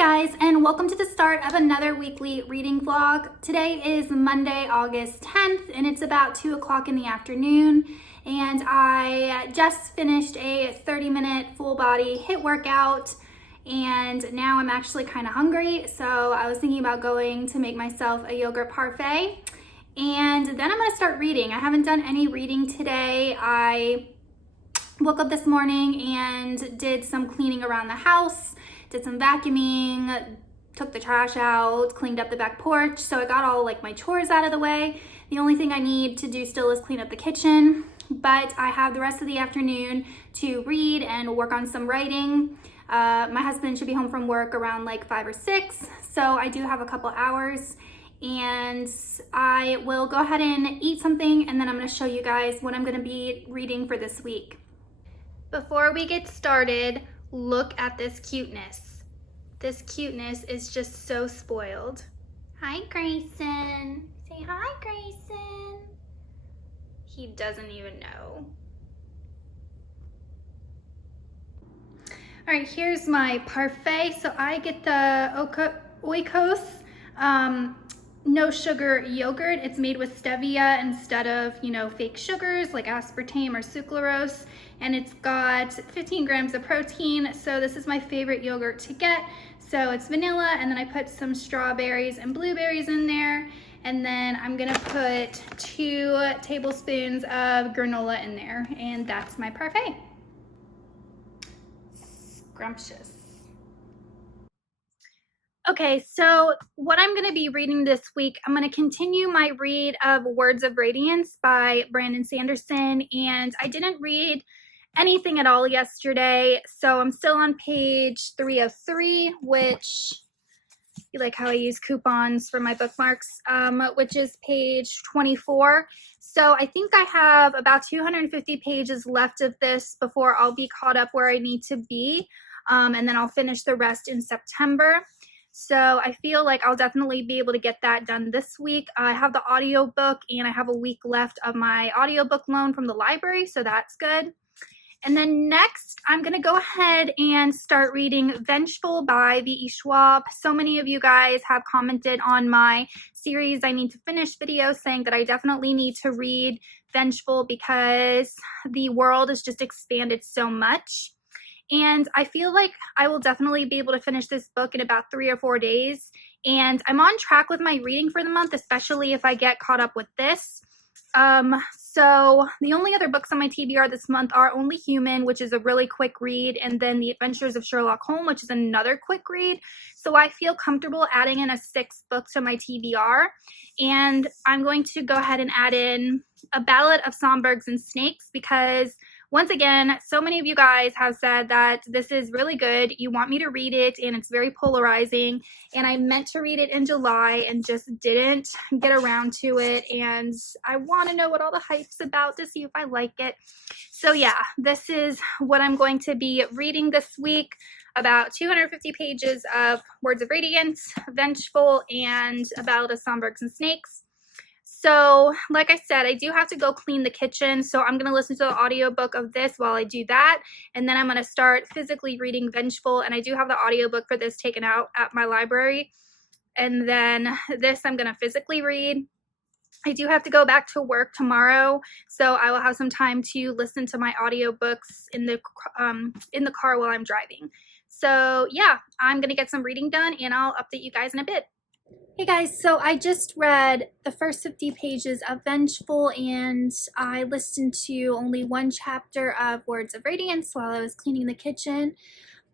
Guys, and welcome to the start of another weekly reading vlog. Today is Monday, August 10th, and it's about 2 o'clock in the afternoon. And I just finished a 30-minute full body HIIT workout, and now I'm actually kind of hungry. So I was thinking about going to make myself a yogurt parfait, and then I'm gonna start reading. I haven't done any reading today. I woke up this morning and did some cleaning around the house, did some vacuuming, took the trash out, cleaned up the back porch. So I got all like my chores out of the way. The only thing I need to do still is clean up the kitchen, but I have the rest of the afternoon to read and work on some writing. My husband should be home from work around like 5 or 6. So I do have a couple hours, and I will go ahead and eat something, and then I'm gonna show you guys what I'm gonna be reading for this week. Before we get started, look at this cuteness. This cuteness is just so spoiled. Hi, Grayson. Say hi, Grayson. He doesn't even know. All right, here's my parfait. So I get the Oikos no sugar yogurt. It's made with stevia instead of, fake sugars like aspartame or sucralose. And it's got 15 grams of protein. So this is my favorite yogurt to get. So it's vanilla, and then I put some strawberries and blueberries in there. And then I'm gonna put 2 tablespoons of granola in there. And that's my parfait. Scrumptious. Okay, so what I'm going to be reading this week, I'm going to continue my read of Words of Radiance by Brandon Sanderson, and I didn't read anything at all yesterday, so I'm still on page 303, which, you like how I use coupons for my bookmarks, which is page 24. So I think I have about 250 pages left of this before I'll be caught up where I need to be, and then I'll finish the rest in September. So I feel like I'll definitely be able to get that done this week. I have the audiobook, and I have a week left of my audiobook loan from the library, so that's good. And then next, I'm going to go ahead and start reading Vengeful by Schwab. So many of you guys have commented on my series I need to finish video saying that I definitely need to read Vengeful because the world has just expanded so much. And I feel like I will definitely be able to finish this book in about 3 or 4 days. And I'm on track with my reading for the month, especially if I get caught up with this. So the only other books on my TBR this month are Only Human, which is a really quick read, and then The Adventures of Sherlock Holmes, which is another quick read. So I feel comfortable adding in a 6th book to my TBR. And I'm going to go ahead and add in A Ballad of Songbirds and Snakes because once again, so many of you guys have said that this is really good. You want me to read it, and it's very polarizing. And I meant to read it in July and just didn't get around to it. And I want to know what all the hype's about to see if I like it. So yeah, this is what I'm going to be reading this week. About 250 pages of Words of Radiance, Vengeful, and A Ballad of Songbirds and Snakes. So, like I said, I do have to go clean the kitchen, so I'm going to listen to the audiobook of this while I do that, and then I'm going to start physically reading Vengeful, and I do have the audiobook for this taken out at my library, and then this I'm going to physically read. I do have to go back to work tomorrow, so I will have some time to listen to my audiobooks in the car while I'm driving. So, yeah, I'm going to get some reading done, and I'll update you guys in a bit. Hey guys, so I just read the first 50 pages of Vengeful, and I listened to only one chapter of Words of Radiance while I was cleaning the kitchen,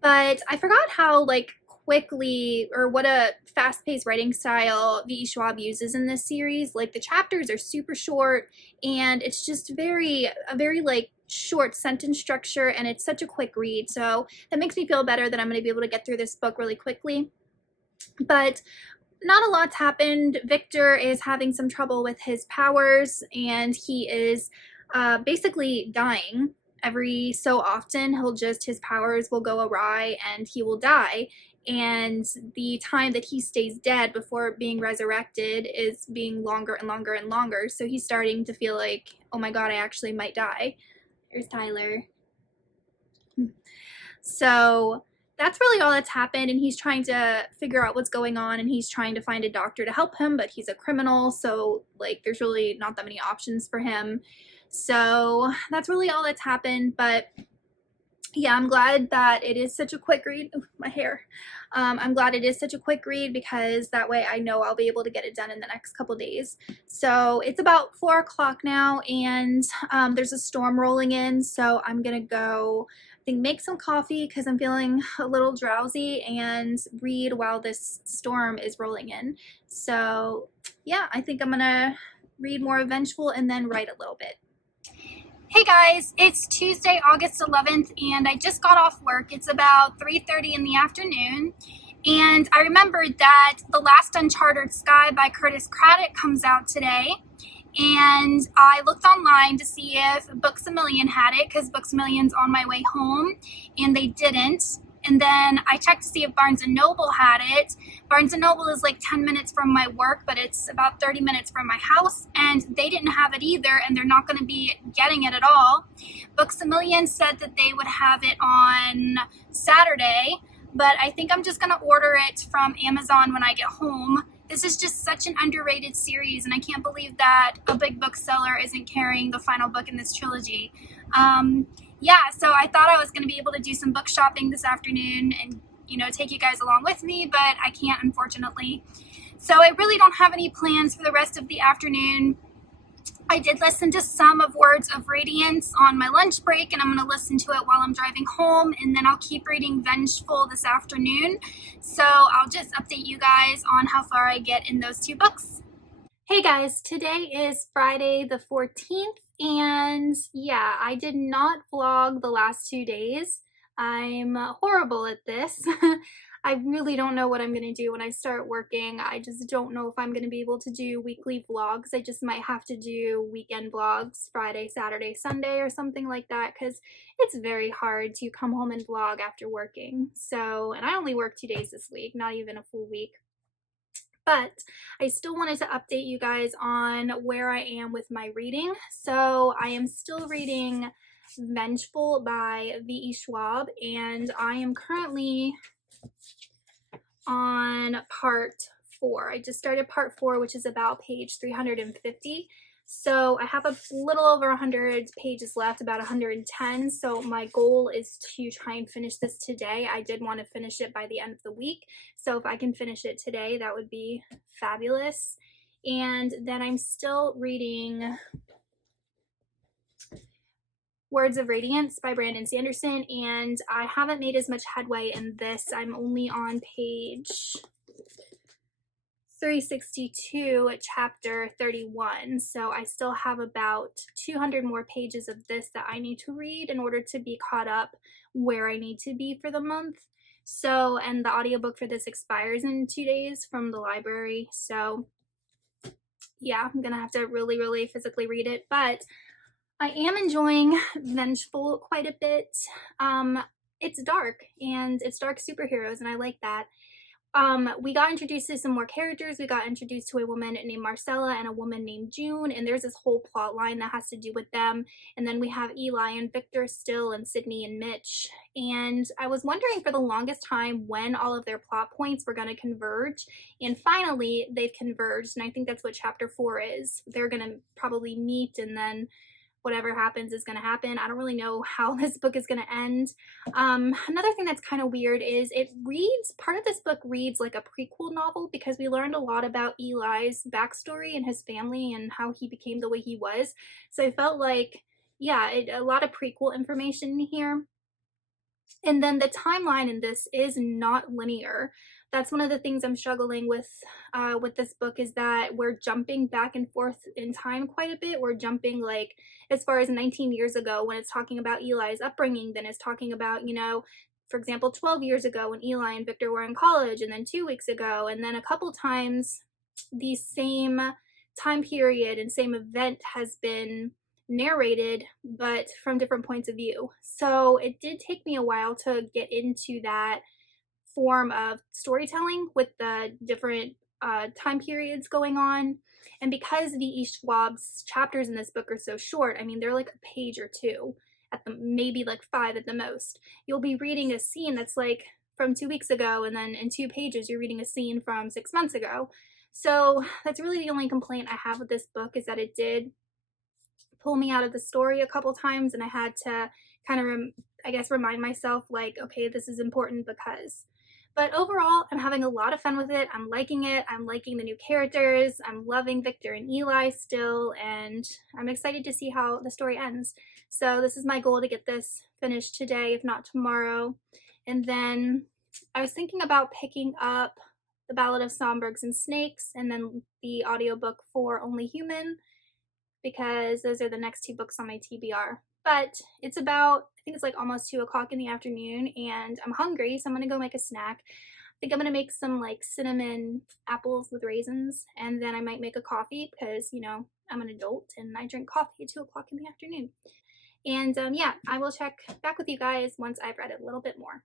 but I forgot how quickly or what a fast-paced writing style V. Schwab uses in this series. Like the chapters are super short, and it's just a very short sentence structure, and it's such a quick read, so that makes me feel better that I'm going to be able to get through this book really quickly. But not a lot's happened. Victor is having some trouble with his powers, and he is basically dying. Every so often, his powers will go awry and he will die. And the time that he stays dead before being resurrected is being longer and longer and longer. So he's starting to feel like, oh my God, I actually might die. There's Tyler. So that's really all that's happened, and he's trying to figure out what's going on, and he's trying to find a doctor to help him, but he's a criminal, so like there's really not that many options for him. So that's really all that's happened. But yeah, I'm glad that it is such a quick read. Ooh, my hair. I'm glad it is such a quick read, because that way I know I'll be able to get it done in the next couple days. So it's about 4 o'clock now, and there's a storm rolling in, so I'm gonna go, I think, make some coffee because I'm feeling a little drowsy, and read while this storm is rolling in. So yeah, I think I'm gonna read more of Vengeful and then write a little bit. Hey guys, it's Tuesday, August 11th, and I just got off work. It's about 3:30 in the afternoon, and I remembered that The Last Uncharted Sky by Curtis Craddock comes out today, and I looked online to see if Books A Million had it, because Books A Million's on my way home, and they didn't. And then I checked to see if Barnes & Noble had it. Barnes & Noble is like 10 minutes from my work, but it's about 30 minutes from my house, and they didn't have it either, and they're not going to be getting it at all. Books A Million said that they would have it on Saturday, but I think I'm just going to order it from Amazon when I get home. This is just such an underrated series, and I can't believe that a big bookseller isn't carrying the final book in this trilogy. Yeah, so I thought I was going to be able to do some book shopping this afternoon and, you know, take you guys along with me, but I can't, unfortunately. So I really don't have any plans for the rest of the afternoon. I did listen to some of Words of Radiance on my lunch break, and I'm going to listen to it while I'm driving home, and then I'll keep reading Vengeful this afternoon. So I'll just update you guys on how far I get in those 2 books. Hey guys, today is Friday the 14th, and yeah, I did not vlog the last 2 days. I'm horrible at this. I really don't know what I'm going to do when I start working. I just don't know if I'm going to be able to do weekly vlogs. I just might have to do weekend vlogs, Friday, Saturday, Sunday, or something like that, because it's very hard to come home and vlog after working. So, and I only work 2 days this week, not even a full week. But I still wanted to update you guys on where I am with my reading. So I am still reading Vengeful by V.E. Schwab, and I am currently on part 4. I just started part 4, which is about page 350. So I have a little over 100 pages left, about 110. So my goal is to try and finish this today. I did want to finish it by the end of the week. So if I can finish it today, that would be fabulous. And then I'm still reading Words of Radiance by Brandon Sanderson, and I haven't made as much headway in this. I'm only on page 362 at chapter 31, so I still have about 200 more pages of this that I need to read in order to be caught up where I need to be for the month. So, and the audiobook for this expires in 2 days from the library, so yeah, I'm gonna have to really physically read it, but I am enjoying Vengeful quite a bit. It's dark, and it's dark superheroes, and I like that. We got introduced to some more characters. We got introduced to a woman named Marcella and a woman named June, and there's this whole plot line that has to do with them. And then we have Eli and Victor still, and Sydney and Mitch. And I was wondering for the longest time when all of their plot points were going to converge, and finally they've converged, and I think that's what chapter 4 is. They're going to probably meet, and then whatever happens is going to happen. I don't really know how this book is going to end. Another thing that's kind of weird is part of this book reads like a prequel novel, because we learned a lot about Eli's backstory and his family and how he became the way he was. So I felt like, yeah, a lot of prequel information here. And then the timeline in this is not linear. That's one of the things I'm struggling with this book, is that we're jumping back and forth in time quite a bit. We're jumping like as far as 19 years ago when it's talking about Eli's upbringing, then it's talking about, you know, for example, 12 years ago when Eli and Victor were in college, and then 2 weeks ago, and then a couple times the same time period and same event has been narrated, but from different points of view. So it did take me a while to get into that form of storytelling with the different time periods going on. And because V.E. Schwab's chapters in this book are so short, I mean, they're like a page or two at the maybe like 5 at the most. You'll be reading a scene that's like from 2 weeks ago, and then in 2 pages you're reading a scene from 6 months ago. So that's really the only complaint I have with this book, is that it did pull me out of the story a couple times, and I had to kind of I guess remind myself, like, okay, this is important because. But overall, I'm having a lot of fun with it. I'm liking it. I'm liking the new characters. I'm loving Victor and Eli still, and I'm excited to see how the story ends. So this is my goal, to get this finished today, if not tomorrow. And then I was thinking about picking up The Ballad of Songbirds and Snakes, and then the audiobook for Only Human, because those are the next 2 books on my TBR. But it's about, I think it's like almost 2 o'clock in the afternoon, and I'm hungry, so I'm gonna go make a snack. I think I'm gonna make some like cinnamon apples with raisins, and then I might make a coffee because, you know, I'm an adult and I drink coffee at 2 o'clock in the afternoon. And yeah, I will check back with you guys once I've read it a little bit more.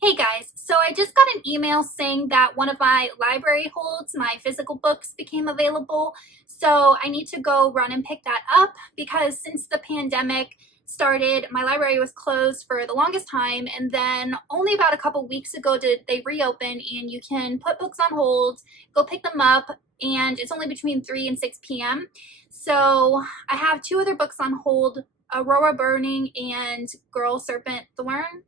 Hey guys, so I just got an email saying that one of my library holds, my physical books, became available. So I need to go run and pick that up, because since the pandemic started, my library was closed for the longest time, and then only about a couple weeks ago did they reopen, and you can put books on hold, go pick them up, and it's only between 3 and 6 p.m. So I have 2 other books on hold, Aurora Burning and Girl Serpent Thorn,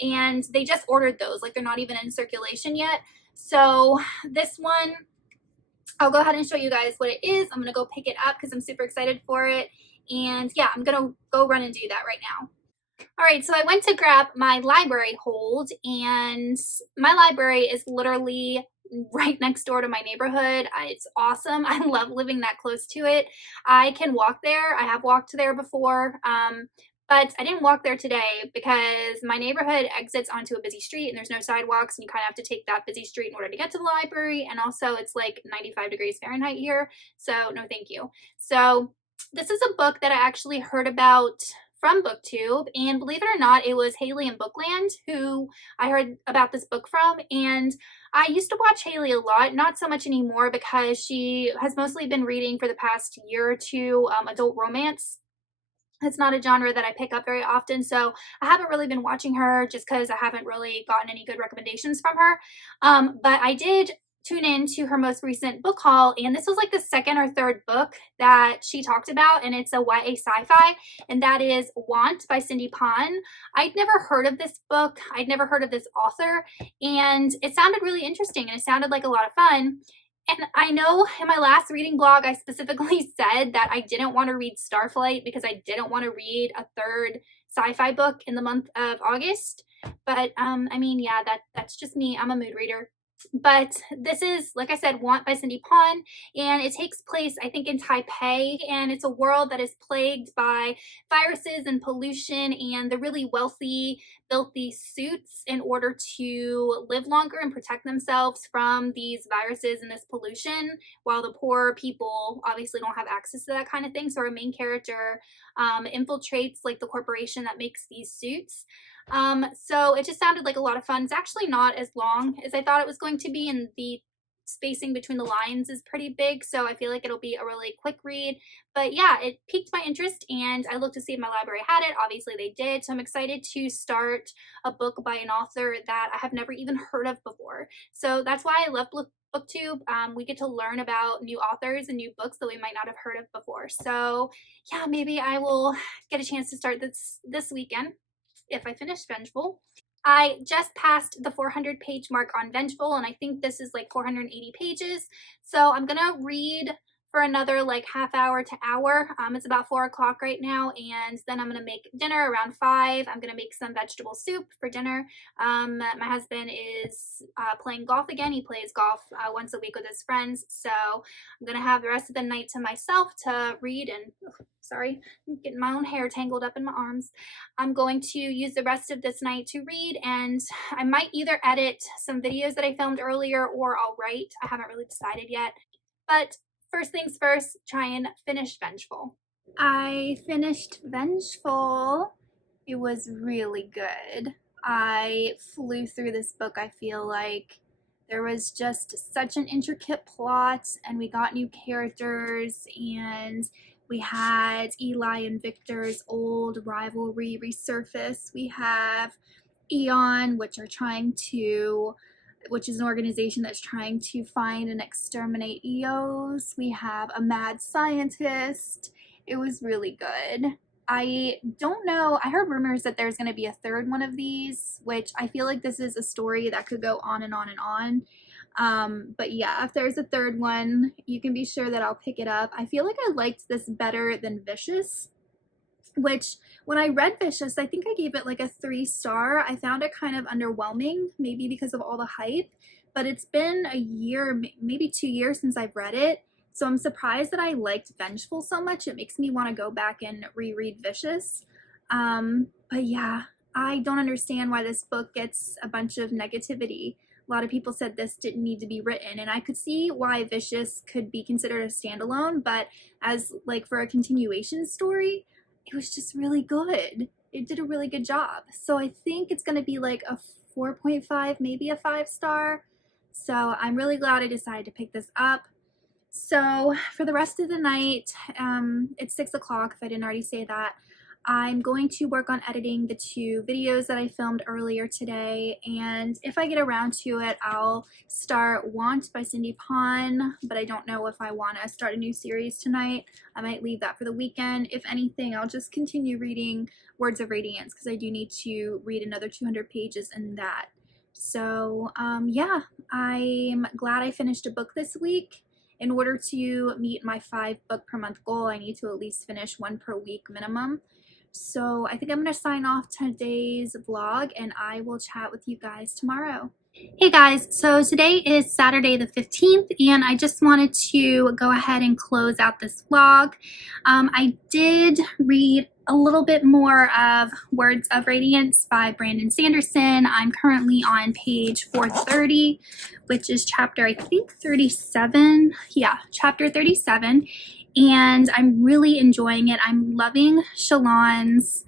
and they just ordered those, like they're not even in circulation yet. So this one, I'll go ahead and show you guys what it is. I'm gonna go pick it up because I'm super excited for it, and yeah, I'm gonna go run and do that right now. All right, so I went to grab my library hold, and my library is literally right next door to my neighborhood. It's awesome. I love living that close to it. I can walk there. I have walked there before, but I didn't walk there today because my neighborhood exits onto a busy street and there's no sidewalks, and you kind of have to take that busy street in order to get to the library. And also it's like 95 degrees Fahrenheit here, so no thank you. So this is a book that I actually heard about from BookTube, and believe it or not, it was Haley and Bookland who I heard about this book from. And I used to watch Haley a lot, not so much anymore because she has mostly been reading for the past year or two adult romance. It's not a genre that I pick up very often, so I haven't really been watching her just because I haven't really gotten any good recommendations from her. But I did tune in to her most recent book haul, and this was like the 2nd or 3rd book that she talked about, and it's a YA sci-fi, and that is Want by Cindy Pon. I'd never heard of this book. I'd never heard of this author, and it sounded really interesting, and it sounded like a lot of fun. And I know in my last reading blog, I specifically said that I didn't want to read Starflight because I didn't want to read a 3rd sci-fi book in the month of August. But I mean, yeah, that's just me. I'm a mood reader. But this is, like I said, Want by Cindy Pon, and it takes place, I think, in Taipei, and it's a world that is plagued by viruses and pollution, and the really wealthy built these suits in order to live longer and protect themselves from these viruses and this pollution, while the poor people obviously don't have access to that kind of thing. So our main character infiltrates like the corporation that makes these suits. So it just sounded like a lot of fun. It's actually not as long as I thought it was going to be, and the spacing between the lines is pretty big, so I feel like it'll be a really quick read. But yeah, it piqued my interest, and I looked to see if my library had it. Obviously they did, so I'm excited to start a book by an author that I have never even heard of before. So that's why I love BookTube. We get to learn about new authors and new books that we might not have heard of before. So yeah, maybe I will get a chance to start this weekend if I finish Vengeful. I just passed the 400 page mark on Vengeful, and I think this is like 480 pages. So I'm gonna read for another like half hour to hour. It's about 4 o'clock right now, and then I'm gonna make dinner around 5. I'm gonna make some vegetable soup for dinner. My husband is playing golf again. He plays golf once a week with his friends, so I'm gonna have the rest of the night to myself to read and sorry, I'm getting my own hair tangled up in my arms. I'm going to use the rest of this night to read, and I might either edit some videos that I filmed earlier or I'll write. I haven't really decided yet. But first things first, try and finish Vengeful. I finished Vengeful. It was really good. I flew through this book, I feel like. There was just such an intricate plot, and we got new characters, and we had Eli and Victor's old rivalry resurface. We have Eon, which is an organization that's trying to find and exterminate EOs. We have a mad scientist. It was really good. I don't know. I heard rumors that there's going to be a third one of these, which I feel like this is a story that could go on and on and on. But yeah, if there's a third one, you can be sure that I'll pick it up. I feel like I liked this better than Vicious, which when I read Vicious, I think I gave it like a 3-star. I found it kind of underwhelming, maybe because of all the hype, but it's been a year, maybe 2 years since I've read it. So I'm surprised that I liked Vengeful so much. It makes me want to go back and reread Vicious. But yeah, I don't understand why this book gets a bunch of negativity. A lot of people said this didn't need to be written, and I could see why Vicious could be considered a standalone, but as like for a continuation story, it was just really good. It did a really good job. So I think it's going to be like a 4.5, maybe a 5-star. So I'm really glad I decided to pick this up. So for the rest of the night, it's 6 o'clock if I didn't already say that. I'm going to work on editing the 2 videos that I filmed earlier today, and if I get around to it, I'll start Want by Cindy Pon, but I don't know if I want to start a new series tonight. I might leave that for the weekend. If anything, I'll just continue reading Words of Radiance because I do need to read another 200 pages in that. So yeah, I'm glad I finished a book this week. In order to meet my 5-book per month goal, I need to at least finish 1 per week minimum. So I think I'm going to sign off today's vlog, and I will chat with you guys tomorrow. Hey guys, so today is Saturday the 15th, and I just wanted to go ahead and close out this vlog. I did read a little bit more of Words of Radiance by Brandon Sanderson. I'm currently on page 430, which is chapter, I think, 37. Yeah, chapter 37. And I'm really enjoying it. I'm loving Shalon's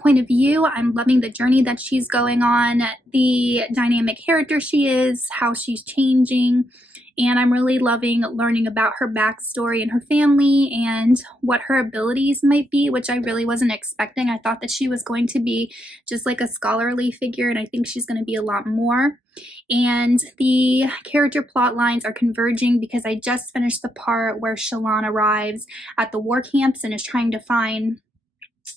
point of view. I'm loving the journey that she's going on, the dynamic character she is, how she's changing. And I'm really loving learning about her backstory and her family and what her abilities might be, which I really wasn't expecting. I thought that she was going to be just like a scholarly figure, and I think she's going to be a lot more. And the character plot lines are converging because I just finished the part where Shalon arrives at the war camps and is trying to find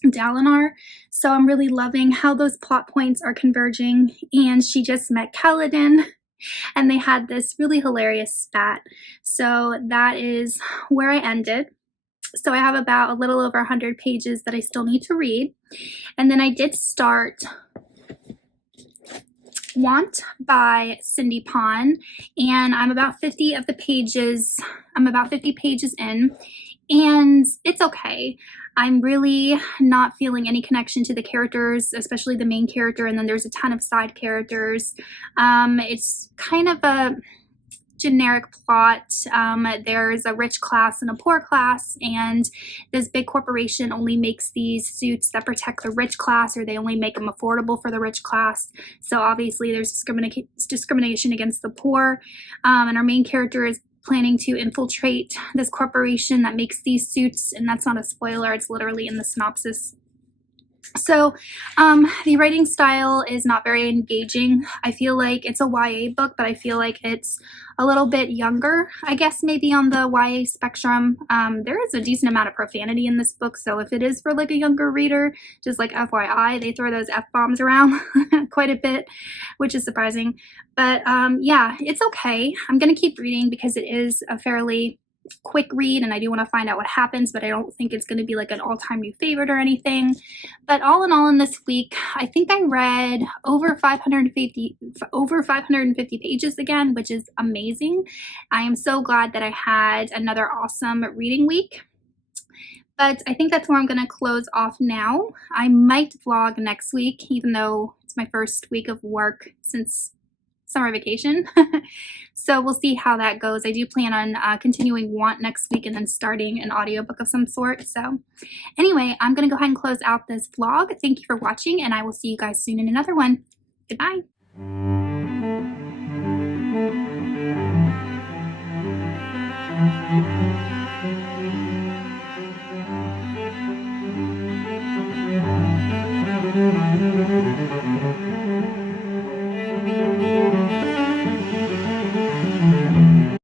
Dalinar. So I'm really loving how those plot points are converging. And she just met Kaladin, and they had this really hilarious spat. So that is where I ended. So I have about a little over 100 pages that I still need to read. And then I did start Want by Cindy Pon, and I'm about 50 pages in, and it's okay. I'm really not feeling any connection to the characters, especially the main character, and then there's a ton of side characters. It's kind of a generic plot. There's a rich class and a poor class, and this big corporation only makes these suits that protect the rich class, or they only make them affordable for the rich class. So obviously there's discrimination against the poor, and our main character is planning to infiltrate this corporation that makes these suits, and that's not a spoiler, it's literally in the synopsis. So the writing style is not very engaging. I feel like it's a YA book, but I feel like it's a little bit younger, I guess, maybe on the YA spectrum. There is a decent amount of profanity in this book, so if it is for like a younger reader, just like FYI, they throw those F-bombs around quite a bit, which is surprising. But yeah, it's okay. I'm going to keep reading because it is a fairly quick read, and I do want to find out what happens, but I don't think it's going to be like an all-time new favorite or anything. But all in all, in this week, I think I read over 550 pages again, which is amazing. I am so glad that I had another awesome reading week. But I think that's where I'm going to close off now. I might vlog next week, even though it's my first week of work since summer vacation. So we'll see how that goes. I do plan on continuing Want next week and then starting an audiobook of some sort. So anyway, I'm going to go ahead and close out this vlog. Thank you for watching, and I will see you guys soon in another one. Goodbye.